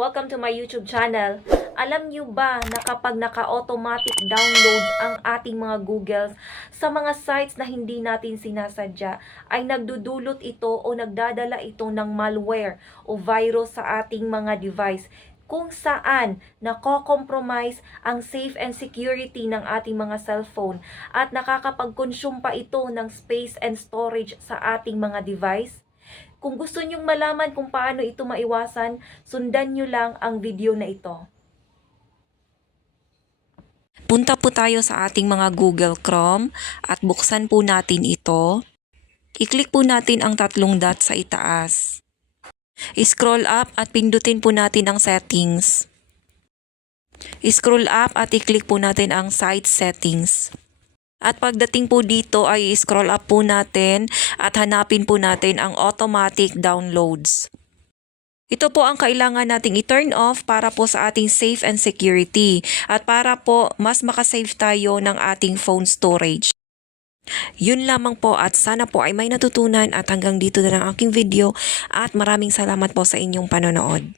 Welcome to my YouTube channel. Alam nyo ba na kapag naka-automatic download ang ating mga Googles sa mga sites na hindi natin sinasadya, ay nagdudulot ito o nagdadala ito ng malware o virus sa ating mga device kung saan nako-compromise ang safe and security ng ating mga cellphone at nakakapag-consume pa ito ng space and storage sa ating mga device? Kung gusto nyong malaman kung paano ito maiwasan, sundan nyo lang ang video na ito. Punta po tayo sa ating mga Google Chrome at buksan po natin ito. I-click po natin ang tatlong dot sa itaas. I-scroll up at pindutin po natin ang settings. I-scroll up at i-click po natin ang site settings. At pagdating po dito ay i-scroll up po natin at hanapin po natin ang automatic downloads. Ito po ang kailangan nating i-turn off para po sa ating safe and security at para po mas makasave tayo ng ating phone storage. Yun lamang po at sana po ay may natutunan at hanggang dito na lang aking video at maraming salamat po sa inyong panonood.